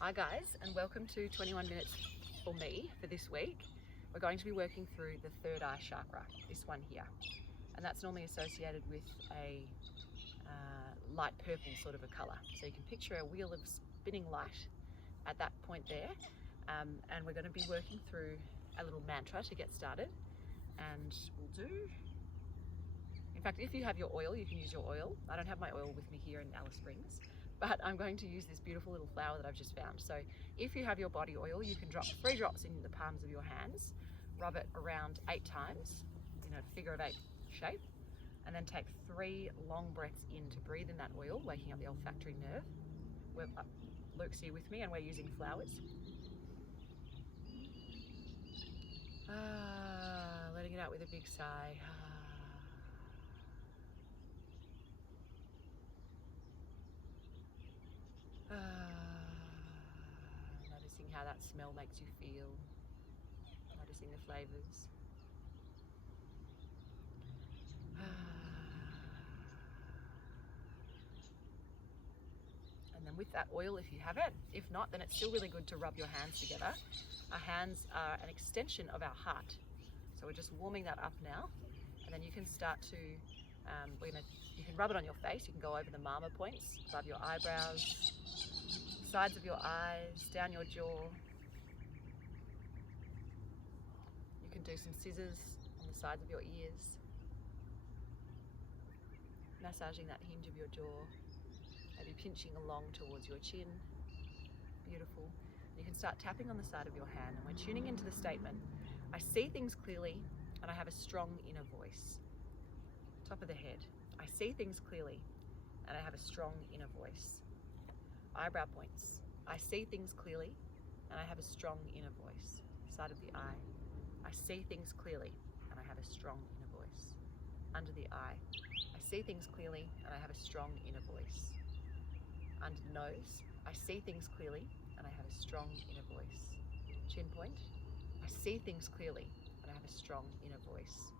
Hi guys, and welcome to 21 minutes for me for this week. We're going to be working through the third eye chakra, this one here. And that's normally associated with a light purple sort of a color. So you can picture a wheel of spinning light at that point there. And we're going to be working through a little mantra to get started. And we'll do, in fact, if you have your oil, you can use your oil. I don't have my oil with me here in Alice Springs, but I'm going to use this beautiful little flower that I've just found. So if you have your body oil, you can drop 3 drops in the palms of your hands, rub it around 8 times in a figure of 8 shape, and then take 3 long breaths in to breathe in that oil, waking up the olfactory nerve. Luke's here with me and we're using flowers. Letting it out with a big sigh. Noticing how that smell makes you feel, noticing the flavors. And then with that oil, if you have it, if not, then it's still really good to rub your hands together. Our hands are an extension of our heart. So we're just warming that up now. And then you can start to, you can rub it on your face. You can go over the mama points, above your eyebrows, sides of your eyes, down your jaw. You can do some scissors on the sides of your ears, massaging that hinge of your jaw, maybe pinching along towards your chin. Beautiful. You can start tapping on the side of your hand, and we're tuning into the statement, I see things clearly and I have a strong inner voice. Top of the head, I see things clearly and I have a strong inner voice. Eyebrow points, I see things clearly and I have a strong inner voice. Side of the eye, I see things clearly and I have a strong inner voice. Under the eye, I see things clearly and I have a strong inner voice. Under the nose, I see things clearly and I have a strong inner voice. Chin point, I see things clearly and I have a strong inner voice.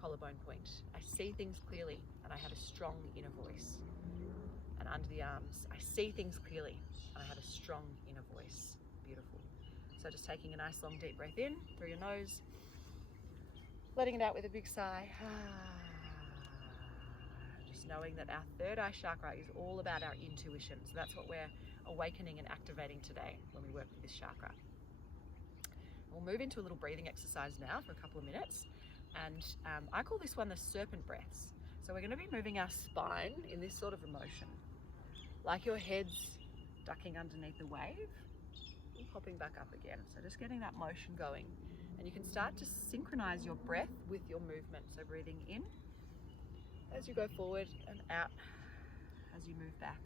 Collarbone point, I see things clearly and I have a strong inner voice. And under the arms, I see things clearly and I have a strong inner voice. Beautiful. So just taking a nice long deep breath in through your nose, letting it out with a big sigh. Just knowing that our third eye chakra is all about our intuition. So that's what we're awakening and activating today when we work with this chakra. We'll move into a little breathing exercise now for a couple of minutes. And I call this one the serpent breaths. So we're going to be moving our spine in this sort of motion, like your head's ducking underneath the wave and popping back up again. So just getting that motion going. And you can start to synchronize your breath with your movement. So breathing in as you go forward and out as you move back.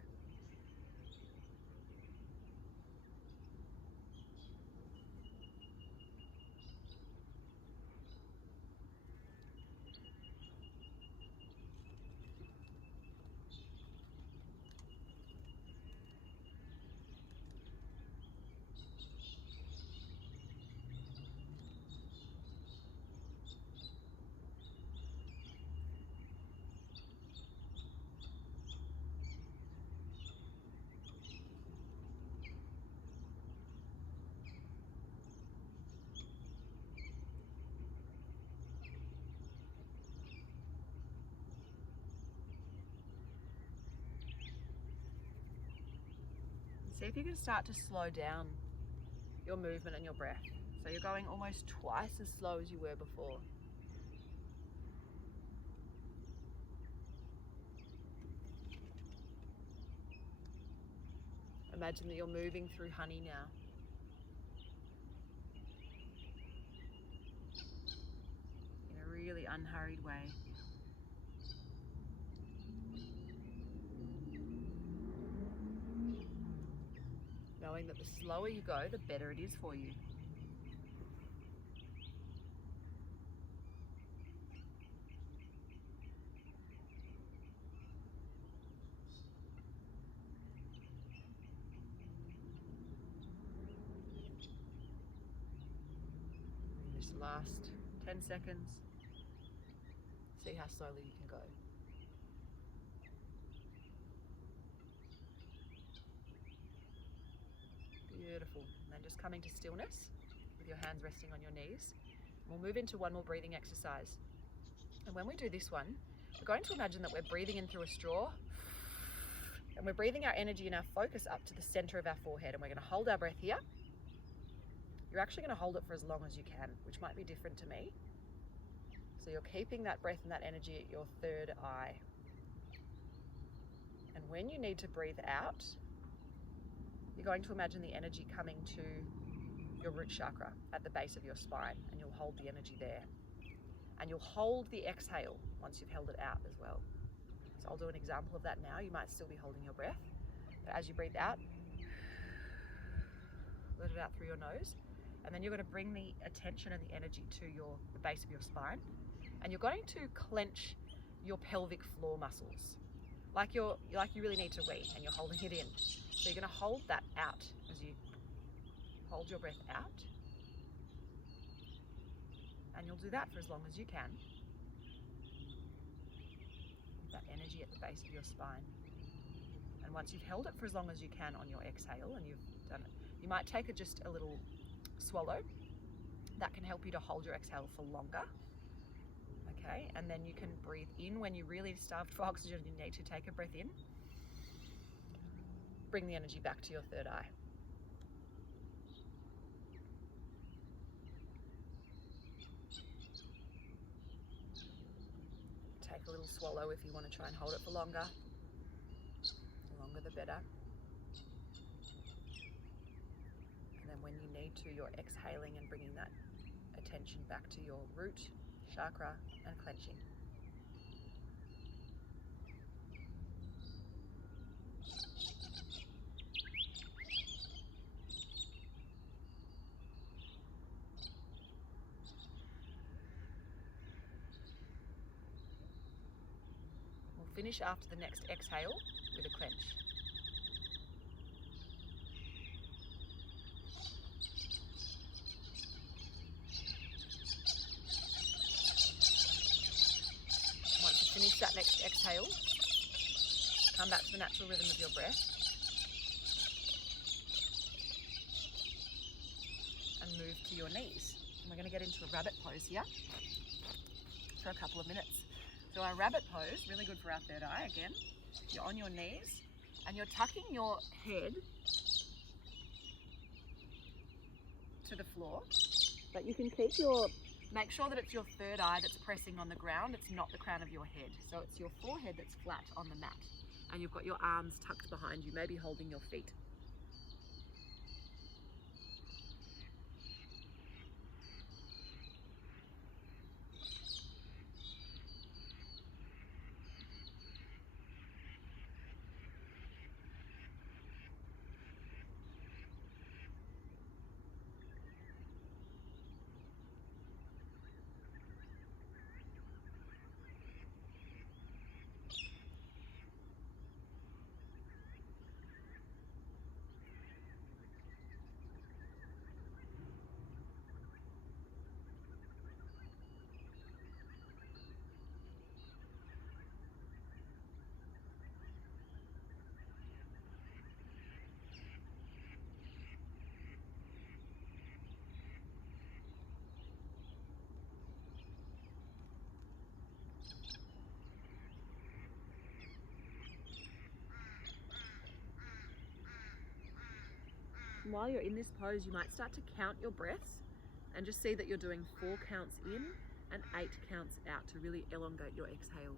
See if you can start to slow down your movement and your breath. So you're going almost twice as slow as you were before. Imagine that you're moving through honey now. In a really unhurried way. Knowing that the slower you go, the better it is for you. This last 10 seconds, see how slowly you can go. Beautiful. And then just coming to stillness with your hands resting on your knees. We'll move into one more breathing exercise. And when we do this one, we're going to imagine that we're breathing in through a straw, and we're breathing our energy and our focus up to the center of our forehead, and we're going to hold our breath here. You're actually going to hold it for as long as you can, which might be different to me. So you're keeping that breath and that energy at your third eye. And when you need to breathe out, you're going to imagine the energy coming to your root chakra at the base of your spine, and you'll hold the energy there. And you'll hold the exhale once you've held it out as well. So I'll do an example of that now. You might still be holding your breath, but as you breathe out, let it out through your nose. And then you're going to bring the attention and the energy to the base of your spine. And you're going to clench your pelvic floor muscles. Like you really need to wee, and you're holding it in. So you're going to hold that out as you hold your breath out. And you'll do that for as long as you can. With that energy at the base of your spine. And once you've held it for as long as you can on your exhale, and you've done it, you might take just a little swallow. That can help you to hold your exhale for longer. Okay, and then you can breathe in when you're really starved for oxygen. You need to take a breath in. Bring the energy back to your third eye. Take a little swallow if you want to try and hold it for longer. The longer the better. And then when you need to, you're exhaling and bringing that attention back to your root chakra and clenching. We'll finish after the next exhale with a clench. Finish that next exhale. Come back to the natural rhythm of your breath. And move to your knees. And we're going to get into a rabbit pose here for a couple of minutes. So our rabbit pose, really good for our third eye again. You're on your knees and you're tucking your head to the floor. But you can keep make sure that it's your third eye that's pressing on the ground. It's not the crown of your head. So it's your forehead that's flat on the mat. And you've got your arms tucked behind you, maybe holding your feet. And while you're in this pose, you might start to count your breaths and just see that you're doing 4 counts in and 8 counts out to really elongate your exhale.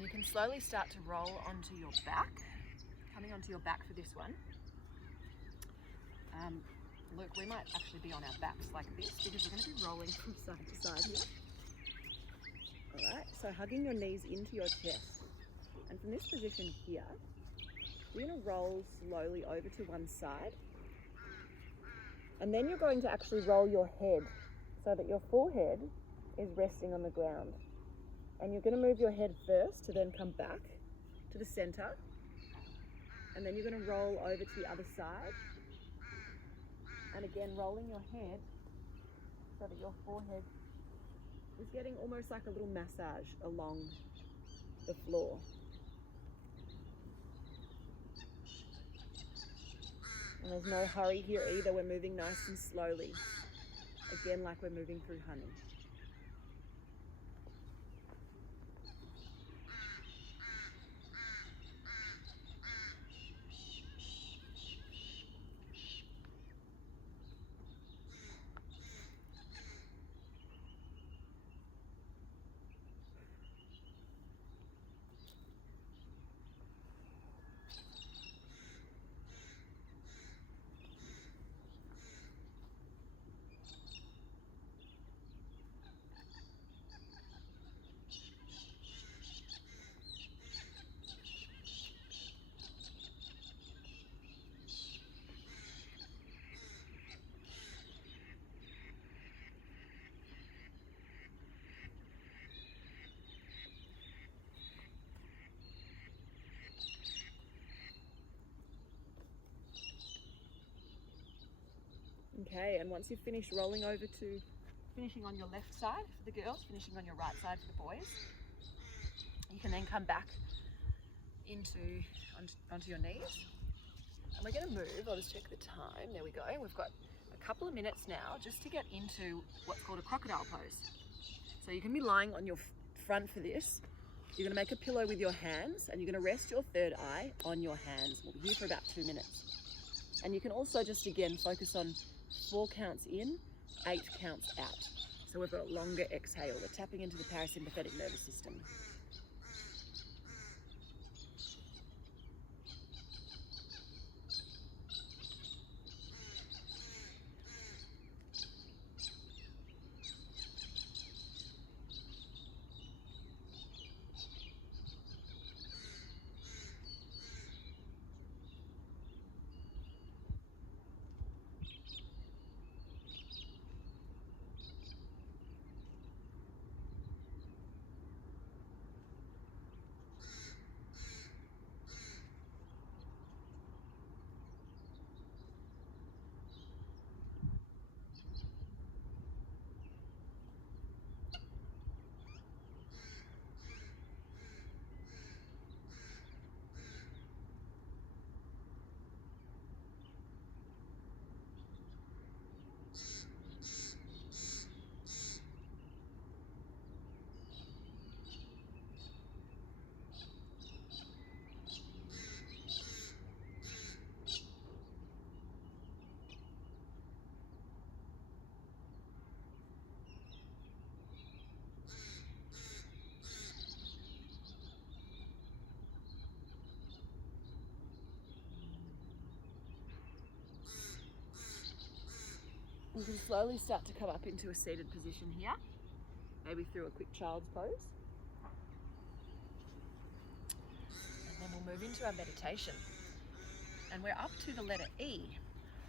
And you can slowly start to roll onto your back, coming onto your back for this one. Look, we might actually be on our backs like this because we're going to be rolling from side to side here. Alright, so hugging your knees into your chest. And from this position here, you're going to roll slowly over to one side. And then you're going to actually roll your head so that your forehead is resting on the ground. And you're going to move your head first to then come back to the center. And then you're going to roll over to the other side. And again, rolling your head so that your forehead is getting almost like a little massage along the floor. And there's no hurry here either. We're moving nice and slowly. Again, like we're moving through honey. Okay, and once you've finished rolling over to finishing on your left side for the girls, finishing on your right side for the boys, you can then come back onto your knees. And we're going to move, I'll just check the time, there we go. We've got a couple of minutes now just to get into what's called a crocodile pose. So you can be lying on your front for this. You're going to make a pillow with your hands and you're going to rest your third eye on your hands. We'll be here for about 2 minutes. And you can also just again focus on 4 counts in, 8 counts out. So we've got a longer exhale. We're tapping into the parasympathetic nervous system. You can slowly start to come up into a seated position here, maybe through a quick child's pose. And then we'll move into our meditation. And we're up to the letter E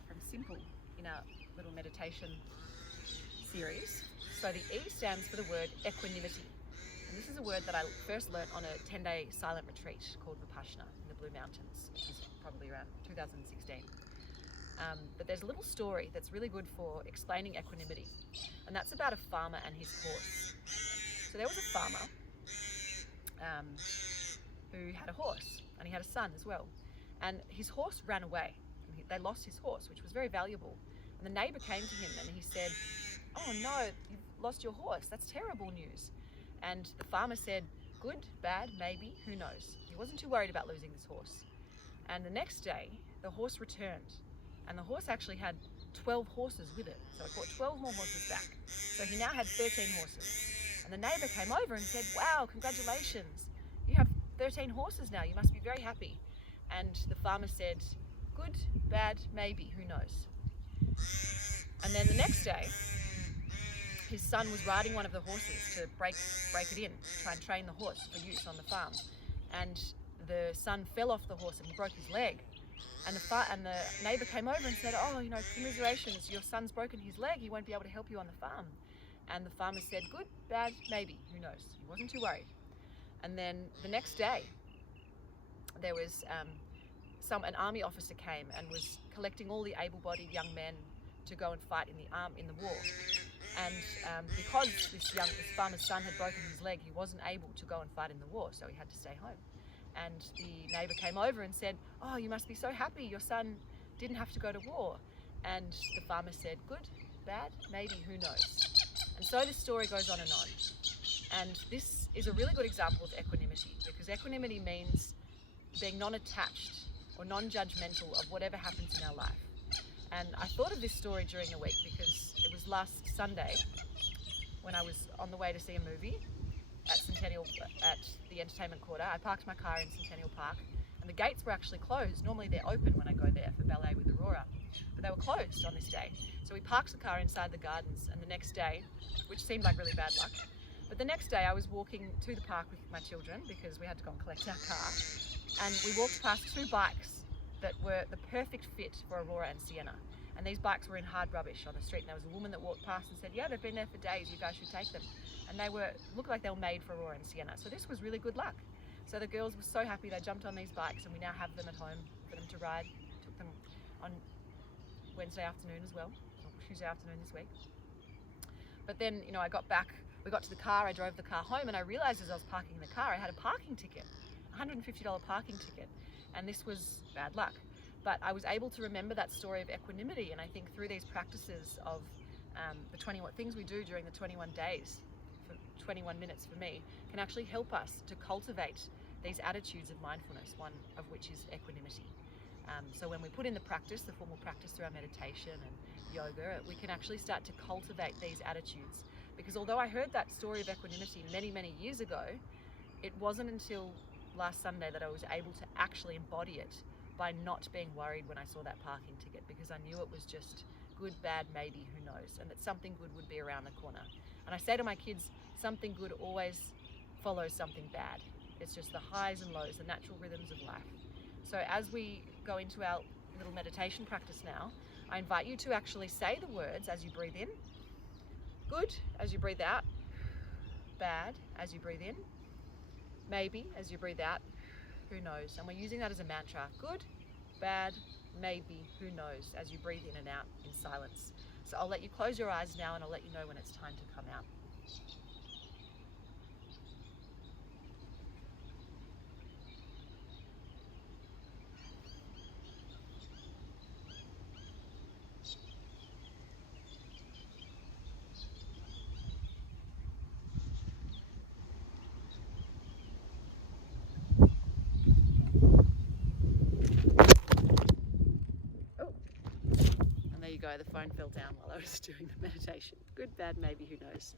from simple in our little meditation series. So the E stands for the word equanimity. And this is a word that I first learnt on a 10-day silent retreat called Vipassana in the Blue Mountains, which is probably around 2016. But there's a little story that's really good for explaining equanimity, and that's about a farmer and his horse. So there was a farmer who had a horse, and he had a son as well. And his horse ran away. And they lost his horse, which was very valuable. And the neighbour came to him and he said, "Oh no, you've lost your horse. That's terrible news." And the farmer said, "Good, bad, maybe, who knows?" He wasn't too worried about losing this horse. And the next day, the horse returned. And the horse actually had 12 horses with it. So it brought 12 more horses back. So he now had 13 horses. And the neighbour came over and said, "Wow, congratulations. You have 13 horses now, you must be very happy. And the farmer said, good, bad, maybe, who knows. And then the next day, his son was riding one of the horses to break it in, try and train the horse for use on the farm. And the son fell off the horse and he broke his leg. And the neighbour came over and said, oh, commiserations, your son's broken his leg, he won't be able to help you on the farm. And the farmer said, good, bad, maybe, who knows. He wasn't too worried. And then the next day, there was an army officer came and was collecting all the able-bodied young men to go and fight in the war. And because this farmer's son had broken his leg, he wasn't able to go and fight in the war, so he had to stay home. And the neighbour came over and said, oh, you must be so happy, your son didn't have to go to war. And the farmer said, good, bad, maybe, who knows. And so this story goes on and on. And this is a really good example of equanimity, because equanimity means being non-attached or non-judgmental of whatever happens in our life. And I thought of this story during the week because it was last Sunday when I was on the way to see a movie at the entertainment quarter. I parked my car in Centennial Park and the gates were actually closed. Normally they're open when I go there for ballet with Aurora, but they were closed on this day. So we parked the car inside the gardens, and the next day, which seemed like really bad luck, but the next day I was walking to the park with my children because we had to go and collect our car, and we walked past two bikes that were the perfect fit for Aurora and Sienna. And these bikes were in hard rubbish on the street, and there was a woman that walked past and said, yeah, they've been there for days, you guys should take them. And they looked like they were made for Aurora and Sienna. So this was really good luck. So the girls were so happy, they jumped on these bikes, and we now have them at home for them to ride. Took them on Wednesday afternoon as well, or Tuesday afternoon this week. But then, I got back, we got to the car, I drove the car home, and I realized as I was parking in the car, I had a parking ticket, $150 parking ticket. And this was bad luck. But I was able to remember that story of equanimity, and I think through these practices of the 21 things we do during the 21 days, for 21 minutes for me, can actually help us to cultivate these attitudes of mindfulness, one of which is equanimity. So when we put in the practice, the formal practice through our meditation and yoga, we can actually start to cultivate these attitudes. Because although I heard that story of equanimity many, many years ago, it wasn't until last Sunday that I was able to actually embody it by not being worried when I saw that parking ticket, because I knew it was just good, bad, maybe, who knows, and that something good would be around the corner. And I say to my kids, something good always follows something bad. It's just the highs and lows, the natural rhythms of life. So as we go into our little meditation practice now, I invite you to actually say the words as you breathe in, good as you breathe out, bad as you breathe in, maybe as you breathe out, who knows. And we're using that as a mantra, good, bad, maybe, who knows, as you breathe in and out in silence. So I'll let you close your eyes now, and I'll let you know when it's time to come out. There you go, the phone fell down while I was doing the meditation. Good, bad, maybe, who knows.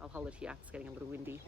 I'll hold it here, it's getting a little windy.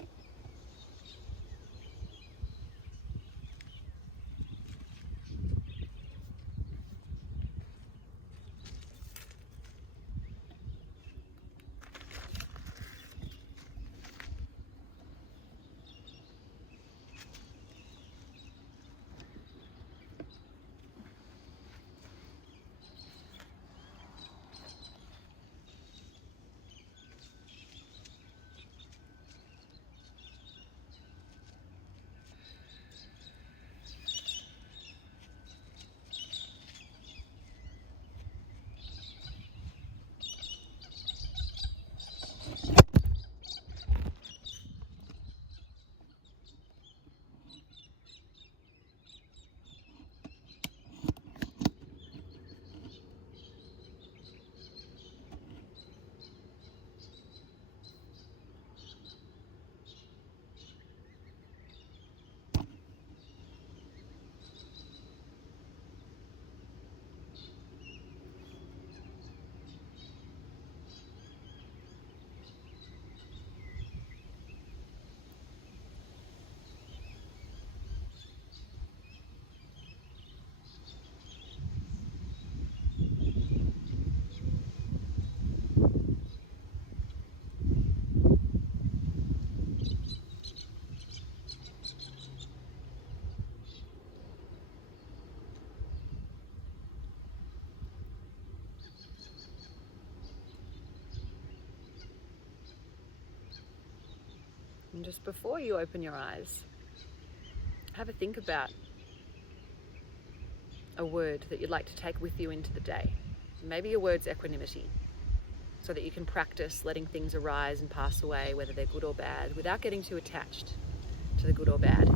And just before you open your eyes, have a think about a word that you'd like to take with you into the day. Maybe your word's equanimity, so that you can practice letting things arise and pass away, whether they're good or bad, without getting too attached to the good or bad.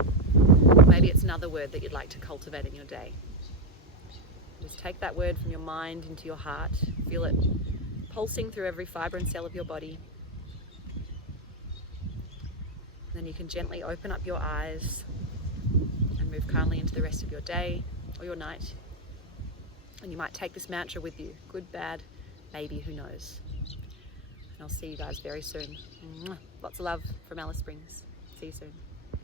Maybe it's another word that you'd like to cultivate in your day. Just take that word from your mind into your heart, feel it pulsing through every fibre and cell of your body. Then you can gently open up your eyes and move calmly into the rest of your day or your night. And you might take this mantra with you, good, bad, maybe, who knows. And I'll see you guys very soon. Lots of love from Alice Springs. See you soon.